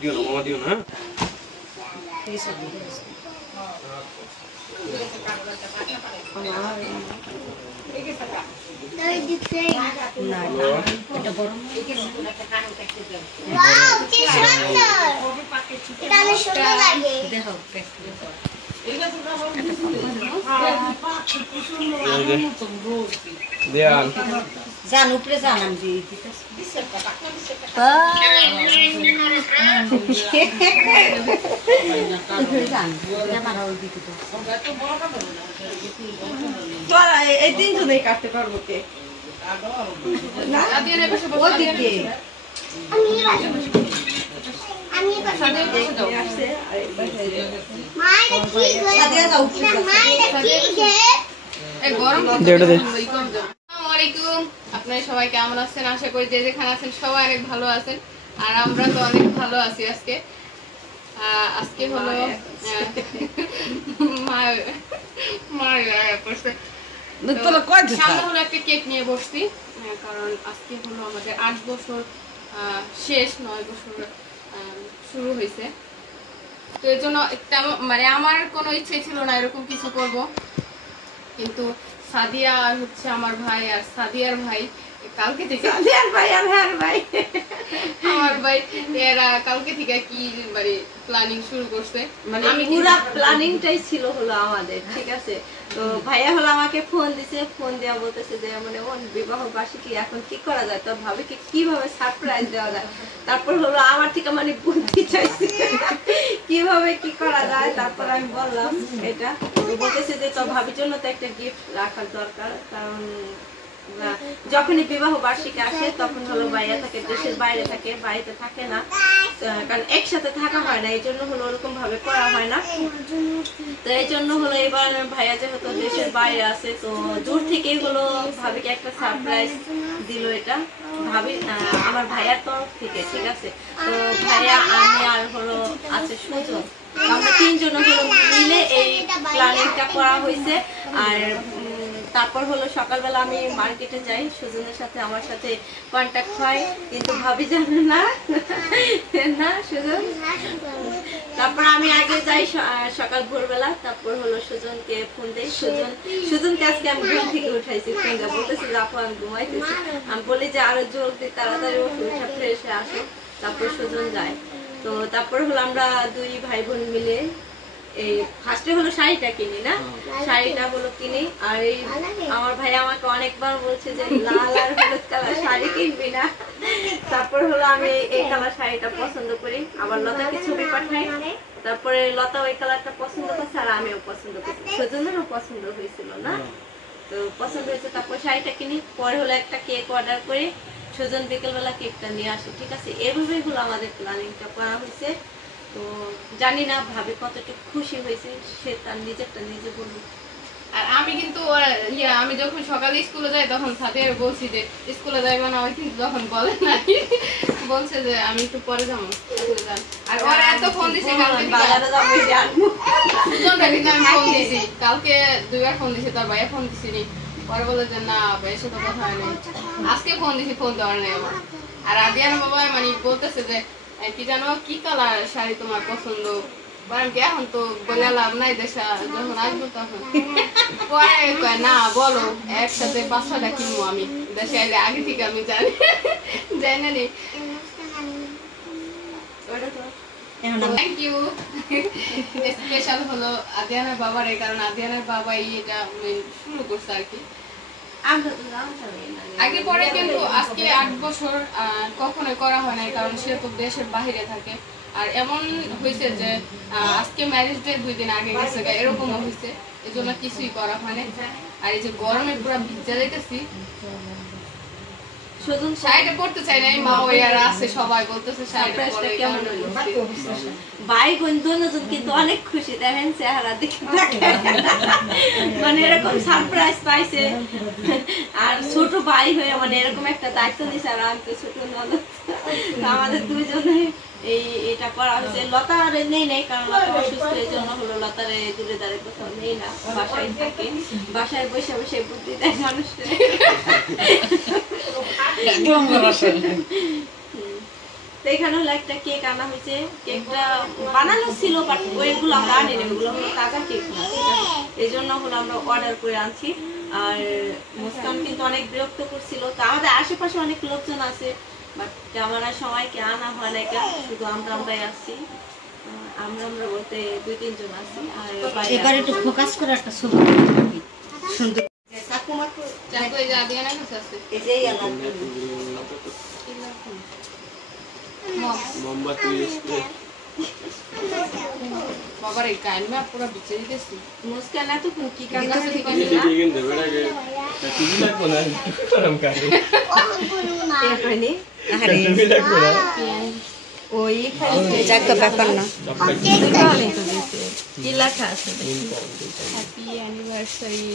দিও না মামা দিও না জান উপরে জান আমি দিয়ে এই তিনজনেই কাটতে পারবো কে আপনারা সবাই কেমন আছেন? আশা করি যে যেখানে আছেন সবাই অনেক ভালো আছেন, আর আমরা তো অনেক ভালো আছি। আজকে হলো সামনে হলো একটা কেক নিয়ে বসছি, কারণ আজকে হলো আমাদের 8 বছর শেষ, 9 বছর শুরু হয়েছে। তো এর জন্য মানে আমার কোনো ইচ্ছে ছিল না এরকম কিছু করব, কিন্তু সাদিয়া আর হচ্ছে আমার ভাই আর সাদিয়ার ভাই কালকে থেকে আমার ভাই এরা কালকে থেকে কি মানে প্ল্যানিং শুরু করছে। মানে আমি পুরো প্ল্যানিংটাই ছিল হলো আমাদের, ঠিক আছে। তো ভাইয়া হলো আমাকে ফোন দিছে, ফোন দেওয়া বলতেছে যে মানে ওর বিবাহ বার্ষিকী এখন কি করা যায়, তো ভাবি কি কিভাবে সারপ্রাইজ দেওয়া যায়। তারপর হলো আমার থেকে মানে বুদ্ধি চাইছে কিভাবে কি করা যায়। তারপর আমি বললাম এটা, বলতেছে যে তো ভাবির জন্য তো একটা গিফট রাখার দরকার, কারণ যখনই বিবাহ বার্ষিকী আসে তখন হলো ভাইয়া থাকে দেশের বাইরে থাকে, বাড়িতে থাকে না, কারণ একসাথে থাকা হয় না, এই জন্য হলো ওরকম ভাবে করা হয় না। তো এই জন্য হলো এবার ভাইয়া যেহেতু দেশের বাইরে আছে, তো দূর থেকেই হলো ভাবিকে একটা সারপ্রাইজ দিল। এটা ভাবি আমার ভাইয়ার তরফ থেকে, ঠিক আছে। তো ভাইয়া আমি আর হলো আছে সুজন, আমরা তিনজন হলো মিলে এই প্ল্যানিংটা করা হয়েছে। আর তারপর হলো সকালবেলা আমি মার্কেটে যাই, সুজনের সাথে আমার সাথে কন্ট্যাক্ট হয়, কিন্তু ভাবি জানে না না সুজন। তারপর আমি আগে যাই সকাল ভোরবেলা, তারপর হলো সুজনকে ফোন দেই। সুজনকে আজকে আমি ঘুম থেকে উঠাইছি, ফোন দেওয়া বলতেছি যে আপু আমি ঘুমাইতেছি। আমি বলি যে আরো জলদি তাড়াতাড়ি উঠে ফ্রেশ হয়ে আসো, তারপর সুজন যায়। তো তারপর হলো আমরা দুই ভাই বোন মিলে এই ফার্স্টে হলো শাড়িটা কিনি না, শাড়িটা হলো কিনি। আর এই আমার ভাই আমাকে অনেকবার বলছে যে লাল আর হলুদ কালার শাড়ি কিনবি না। তারপর হলো আমি এই কালার শাড়িটা পছন্দ করি, আবার লতাকে ছবি পাঠাই, তারপরে লতা ওই কালারটা পছন্দ করছে আর আমিও পছন্দ করছি, সেজন্যও পছন্দ হয়েছিল না, তো পছন্দ হয়েছে। তারপর শাড়িটা কিনি, পরে হলো একটা কেক অর্ডার করে সুজন বিকেলবেলা কেকটা নিয়ে আসে, ঠিক আছে। এভাবেই হলো আমাদের প্ল্যানিংটা করা হয়েছে। তো জানি না ভাবি কতটুকু খুশি হয়েছে, সে তার নিজেরটা নিজে বলুন। আর আমি কিন্তু আমি যখন সকালে স্কুলে যাই তখন সাথে বলছি যে স্কুলে যাইবো না, ওই কিন্তু যখন বলে না বলছে যে আমি একটু পরে যাবো। আর ওরা এত ফোন দিছে কালকে 2বার ফোন দিছে, তার ভাইয়া ফোন দিছিনি, পরে বলে যে না ভাইয়ের সাথে কথা হয় নাই, আজকে ফোন দিছি, ফোন দেওয়ার নেই আমার। আর আদিয়ার বাবা মানে বলতেছে যে কি জানো কি কালার শাড়ি তোমার পছন্দ, এখন তো বলে লাভ নাই, দেশা যখন আসবো তখন। পরে না বলো একসাথে 5-6টা কিনবো আমি, দেশে আইলে আগে থেকে আমি জানি যাই না নি। Thank you. স্পেশাল হলো আদিয়ানার বাবার, এই কারণ আদিয়ানার বাবা এটা শুরু করছে আর কি। আগে পরে কিন্তু আজকে 8 বছর কখনোই করা হয় না, কারণ সে তো দেশের বাইরে থাকে। আর এমন হয়েছে যে আজকে ম্যারেজ ডে 2 দিন আগে গেছে, এরকমও হয়েছে, এই জন্য কিছুই করা হয় না। আর এই যে গরমে পুরো ভিজা যাইতেছি, সুজন শাড়িটা পরতে চাই না, মা ওই আর আছে সবাই বলতেছে শাড়িটা পরে কেমন হলো। ভাই বোন দুজন কিন্তু অনেক খুশি, দেখেন চেহারা দেখে মানে এরকম সারপ্রাইজ পাইছে। আর ছোট ভাই হয়ে মানে এরকম একটা দায়িত্ব নিছে, আর আমি তো ছোট ননদ, আমাদের দুইজনে এটা করা হয়েছে। লতা আর নেই, কারণ লতা অসুস্থ, এই জন্য হলো লতারে দূরে দাঁড়িয়ে কোথাও নেই না, বাসায় থাকে, বাসায় বসে বসে বুদ্ধি দেয় মানুষের। তো এখানে হলো একটা কেক আনা হয়েছে, কেকটা বানানো ছিল বাট ওইগুলো আমরা আনিনি, ওগুলো হলো তাজা কেক না, ঠিক আছে, এই জন্য হলো আমরা অর্ডার করে আনছি। আর মুস্কান কিন্তু অনেক বিরক্ত করছিল, তো আমাদের আশেপাশে অনেক লোকজন আছে বাট ক্যামেরার সময়কে আনা হয় না, এটা শুধু আমরাই আসছি, আমরা বলতে 2-3 জন আছি। আর এবার একটু ফোকাস করে একটা ছবি সুন্দর চাকু এই যে আদিয়ানা কাছে আছে এই যে মোমবাতি বাবার এই কাইমা পুরো বিচে দিতেছি মুস্কান এত কি কাজ কাছে আছে থেকে দিগেন দেবে আগে টিভি লাগবে না গরম কাজ এখানে আরে টিভি লাগবে না ওই জায়গা ব্যাপার না কি লেখা আছে হ্যাপি অ্যানিভার্সারি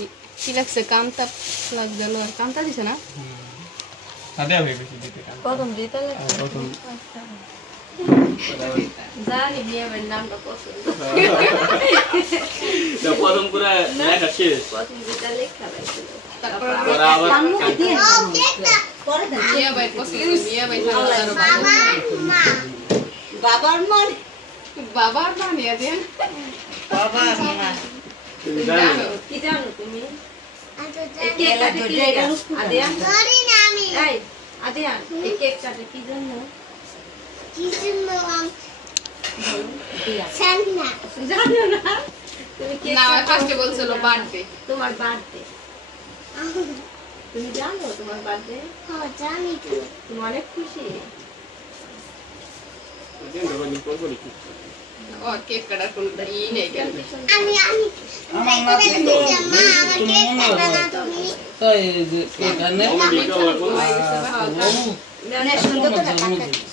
কি লাগছে কান্তা লাগলো আর কান্তা দিছে না সাদে আমি বেশি দিতে প্রথম দিতে প্রথম জানি বিয়ের নামটা পছন্দ না প্রথম পুরো লেখা শেষ প্রথম দিতে লেখা লাগছিল তারপর পরে আবার পরে দেন মিয়া ভাই পছন্দ মিয়া ভাই বাবার মন বাবার বানিয়ে দেন বাবা মা তুমি জানো কি জানো তুমি এই কেকটা কি এটা আদিয়ান এই আদিয়ান এই কেকটাতে কি জানো জানো না তুমি কেক না ফার্স্টে বলছিল বার্থডে তোমার বার্থডে তুমি জানো তোমার বার্থডে তুমি অনেক খুশি দেন দেবো নি পর বলি ও কেক কাটার কোনো ই নেই কেন আমি ভিডিও লাগবো মানে সুন্দর করে কাটা মন লাগবে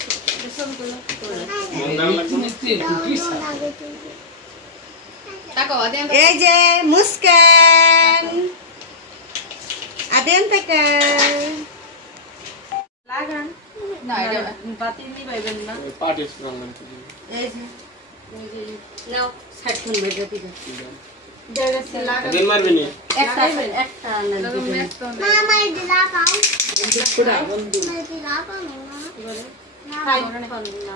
টাকা দেন এই যে মুস্কান আদেন থেকে লাগান না এটা বাতি নিবাইবেন না পার্টি স্ট্রং ম্যান এই যে নাও সাইডন বেজে দিবে দেড়ে লাগান দেন মারবে নি একটা একটা না দুটো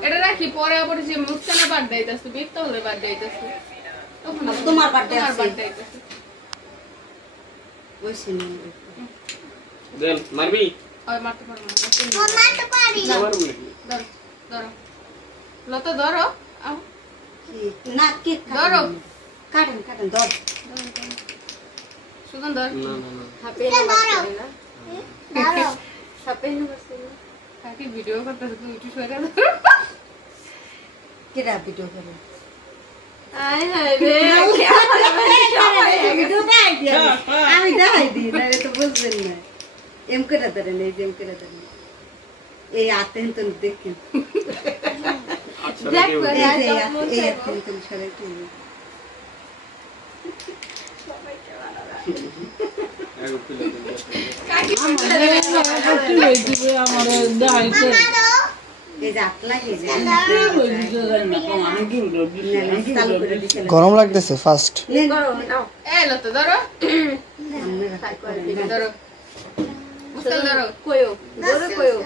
এটা রাখি পরে আবার যে মুস্কানের বার্থডে আইতাছে বিক্ত হলে বার্থডে আইতাছে তখন তোমার birthday তোমার আছে। birthday আইতাছে ওই সিনে দেন মারবি আর মারতে পারবো না মারবো নাকি ধরো ধরো লতা ধরো আও না কেক ধরো। কাটেন কাটেন ধর সুগন ধর না না না হ্যাপি অ্যানিভার্সারি না হ্যাপি অ্যানিভার্সারি কাকি ভিডিও করতেছে তুই উঠি সরে ধর কেডা ভিডিও করে আয় হায় রে আমি দেখাই দিই না তো বুঝবেন না এম করে ধরেন এই যে এম করে ধরেন এই আতেন তো দেখেন আচ্ছা দেখ কেউ করে। এই যে এই আতেন তো সরে দিন এগো পিলে দেন কাকি এই যে আট লাগে যে চালু করে দিতে গরম লাগতেছে ফার্স্ট করো নাও এই লতা ধরো আপনারা তাই করে দিবেন ধরো মুস্কান ধরো কইও জোরে কইও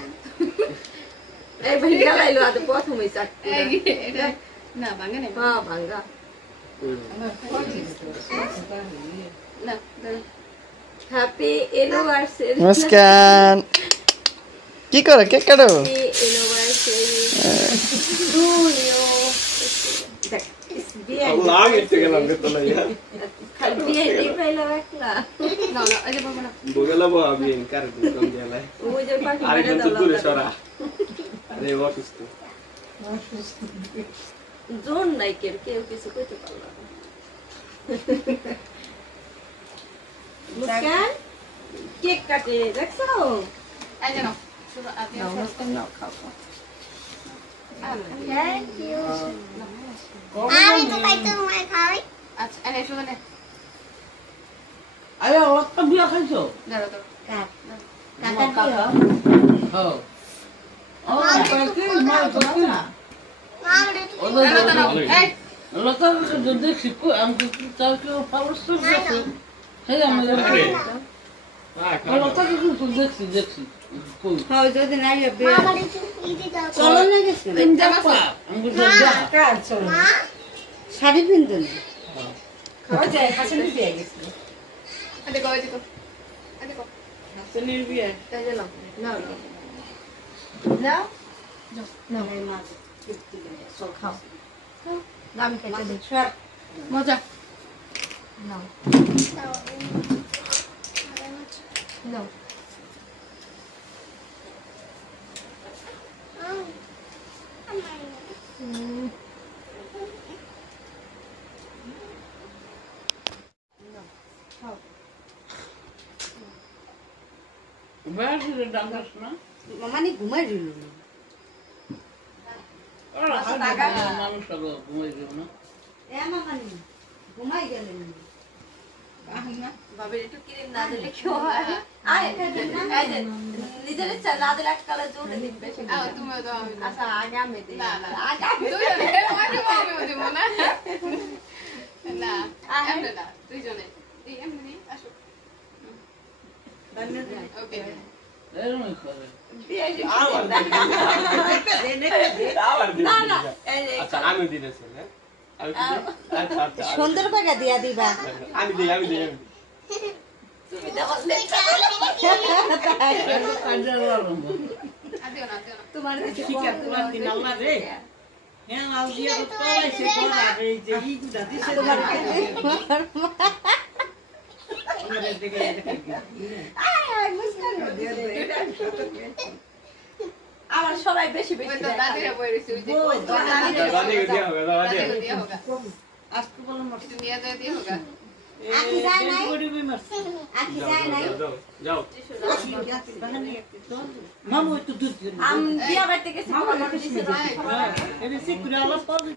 এই ভাই গালাইলো আজ প্রথমই চাকরি এই এটা না ভাঙে না হ্যাঁ ভাঙ্গা না ধরো হ্যাপি অ্যানিভার্সারি মুস্কান কি করে কেক কাটো হ্যাপি অ্যানিভার্সারি টু ইউ দেখ বিয়ে আল্লাহ মিটে গেলাম কত না यार খালি বিয়ে এই পাইলা একলা না না এই যে বাবা না বগলা বো আমি ইনকার কম দিলা ওই যে পাখি আরে মেরে কিন্তু দূরে দাও সরা আরে অসুস্থ জোন নাই কেউ কিছু কইতে পারলো না মুস্কান কেক কাটে দেখছো এই যে নাও শুরু আদি নাও মুস্কান নাও খাও আচ্ছা এই শুরু নে আরে ওটা বিয়া খাইছো ধরো ধরো কাট কাটা দিও হ্যাঁ ও কালকে মার করতে না ধরো ধরো এই লতা যদি শিখো আমি তো তাকে পাওয়ার সুযোগ আছে সেই আমি আরে হ্যাঁ লতা কিছু দেখছি হয় যদি নাই চলো না গেছে শাড়ি পিনতেন হাসানের বিয়ে মজা মানে ঘুমাই দিল ঘুমাই গেলেন ভাবির একটু ক্রিম না দিলে কি হয় নিজের ইচ্ছা না দিলে একটা কালার জোরে দিন বেশি তুমিও দাও আমি আচ্ছা আগে আমি দিই না না আগে আমি দুইজনে আমিও দিব না না এমনি না দুইজনে এমনি আসো ওকে আচ্ছা আমি দিতেছি হ্যাঁ আচ্ছা আচ্ছা সুন্দর করে দিয়া দিবা আমি দিই তুমি দেওয়া আদিও না তোমার কিছু আমার সবাই বেশি বেশি ওই তো দাদিরা বই রইছে ওই যে দাদি দিয়া হবে দাদি দিয়া হোগা আজকে বলো একটু নিয়ে যায় দিয়া হোগা আখি যায় নাই আখি যায় নাই যাও মামু একটু দুধ দিন আম দিয়া বাইতে গেছি তোমার দিছে এটা সিকুরে আলো পাবে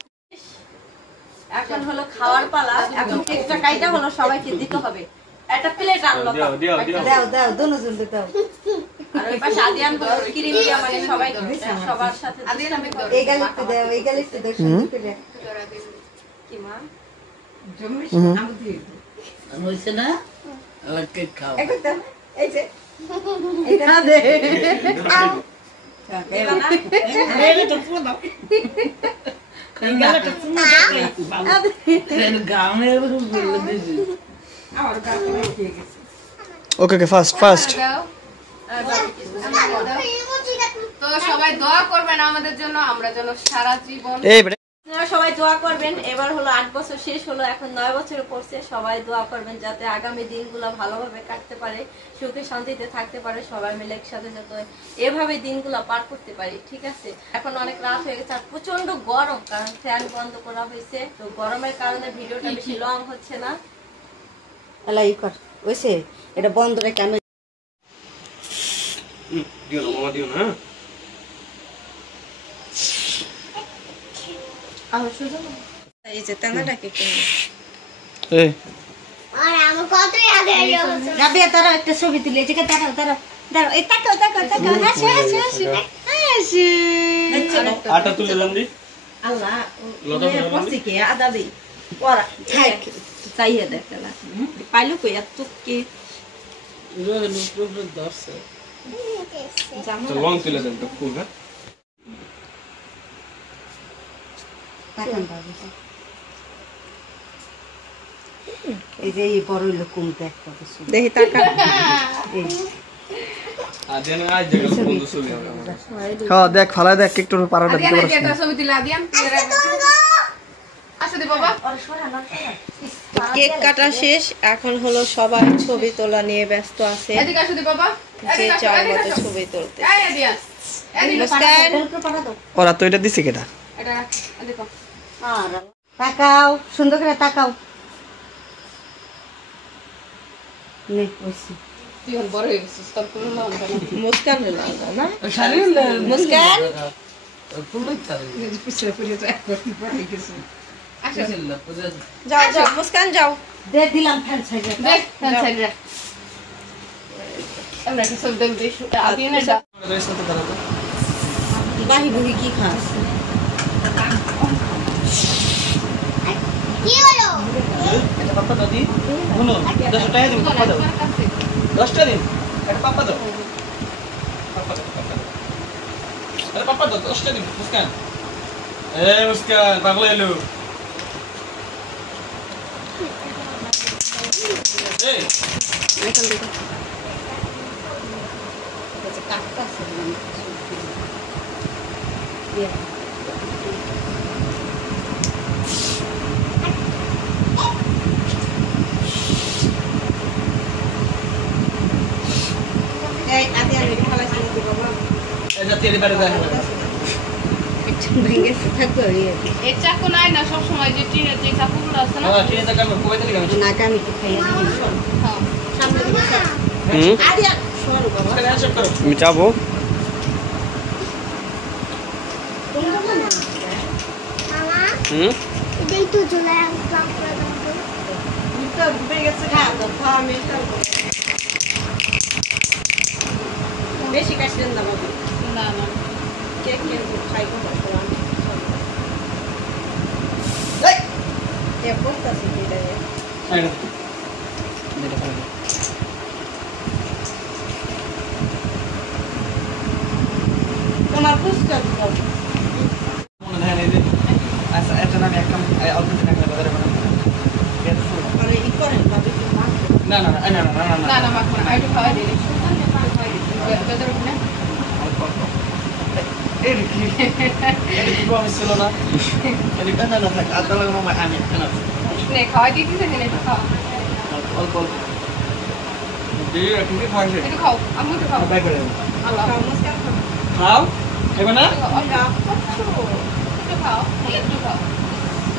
এখন হলো খাওয়ার পালা এখন কেকটা কাইটা হলো সবাইকে দিতে হবে একটা প্লেট আনলো দাও দাও দুজন দাও আর ওই পাশে আদিয়ান হলো ক্রিম দিয়া মানে সবাই সবার সাথে আদিয়ান আমি তো এই গালিতে দাও এই গালিতে দাও সুন্দর করে জোড়া দিন কি মা আমি হইছে না আলা কেক খাও একদম এই যে এটা দে এটা তো পুরো দাও এই গালটা পুরো দাও এই গামে বলে দিছি আমার কাছে ঠিক আছে ওকে ওকে ফাস্ট ফাস্ট দাও তো সবাই দোয়া করবেন আমাদের জন্য আমরা যেন সারা জীবন এই বেটা আপনারা সবাই দোয়া করবেন এবার হলো 8 বছর শেষ হলো এখন 9 বছরে পড়ছে সবাই দোয়া করবেন যাতে আগামী দিনগুলো ভালোভাবে কাটতে পারে সুখে শান্তিতে থাকতে পারে সবাই মিলে একসাথে যাতে এভাবে দিনগুলো পার করতে পারি ঠিক আছে এখন অনেক রাত হয়ে গেছে আর প্রচন্ড গরম কারণ ফ্যান বন্ধ করা হয়েছে তো গরমের কারণে ভিডিওটা বেশি লং হচ্ছে না এলা ই কর ওইছে এটা বন্ধ রেখে আমি দিও না মামা দিও না এই যে টানাটাকে কিনে এই রাবিয়া তারা একটা ছবি তুলে যে দাঁড়াও দাঁড়াও দাঁড়াও এই তাকাও তাকাও তাকাও হাসি হাসি হাসি হাসি আটা তুলে দেন দি আল্লাহ লতা ফেলে দেন পড়ছে কি আদা দেই পড়া থাক চাইয়ে দেখতে না পাইলো কই এত কি রোহন উপরে দর্শে তো লং তুলে দেন তো খুব হ্যাঁ তাকান বাবু এই যে এই বড় লোক কমতে একটা কিছু দেখি টাকা এই আর দেন আজ জায়গা বন্ধু ছবি হবে আমার হ্যাঁ দেখ ফালা দেখ একটু পারাটা দিতে আদিয়ান পারছ একটা ছবি তুলে আদিয়ান আসো দি বাবা কেক কাটা শেষ এখন হলো সবাই ছবি তোলা নিয়ে ব্যস্ত আছে এদিকে আসো দি বাবা যে যার মতো ছবি তুলতে এই আদিয়ান এদিকে নমস্কার ওরা তো এটা দিছে কেটা এটা দেখো আর তাকাও সুন্দর করে তাকাও নে ওইছি তুই হল বড় হয়ে গেছিস তোর কোনো নাম জানা মুস্কান হলো না শালীন মুস্কান পুরো তার পিছনে পড়ে যায় আসো যাও যাও মুস্কান যাও দে দিলাম ফ্যান সাইজে দেখ ফ্যান সাইড রে আমরা কি সব দেখ দেখ আদিয়ান এটা বাহি বুহি কি খাস এটা পাপা দাদি বলো 10 টাকা দিন পাপা দাও 10 টাকা দিন এটা পাপা দাও থাপ্পড় দাও 10টা দিবি মুস্কান এই মুস্কান পাগল এলো এই এখন দেখো আচ্ছা কাটটা আছে ইয়া এই আদি আমি খালা সামনে দিব বাবা এটা তেরি বারে যায় একটু ভেঙে থাকবে ইয়ে এই চাকু নাই না সব সময় যে টিনের যে চাকুগুলো আছে না হ্যাঁ ঠিক আছে কাম কোই দিলি কাম না আমি কি খাই হ্যাঁ সামনে দিকে হুম আদি সরো বাবা মুস্কান হ্যান্ডশেক করো আমি যাবো হুম বেশি কাশলেন না বাবু না না কেক কেক খাইবো এই কে বলতাছি দিলে আই না তোমার পুস্তক দাও মনে ধ্যান এই যে আচ্ছা এটা আমি একদম অল্প দিন আগে বাজারে বানাবো মানে ই করেন ভাবি কি মাছ না না না না না না না মাখবো না একটু খাওয়াই দিই বেদর উঠনে এই কি এটা কি প্রমিস ছিল না এটা কেন না থাক আদা লাগানো আমি কেন নে খাওয়াই দিই দিতে নে একটু খাও অল্প অল্প দিয়ে রাখি খাইছে একটু খাও আমি একটু খাও বাই করে আল্লাহ খাও খাবে না একটু খাও একটু খাও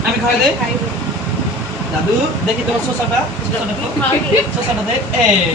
আমি খাই দে খাইবো দাদু দেখি তোমার শসাটা শসাটা দে এই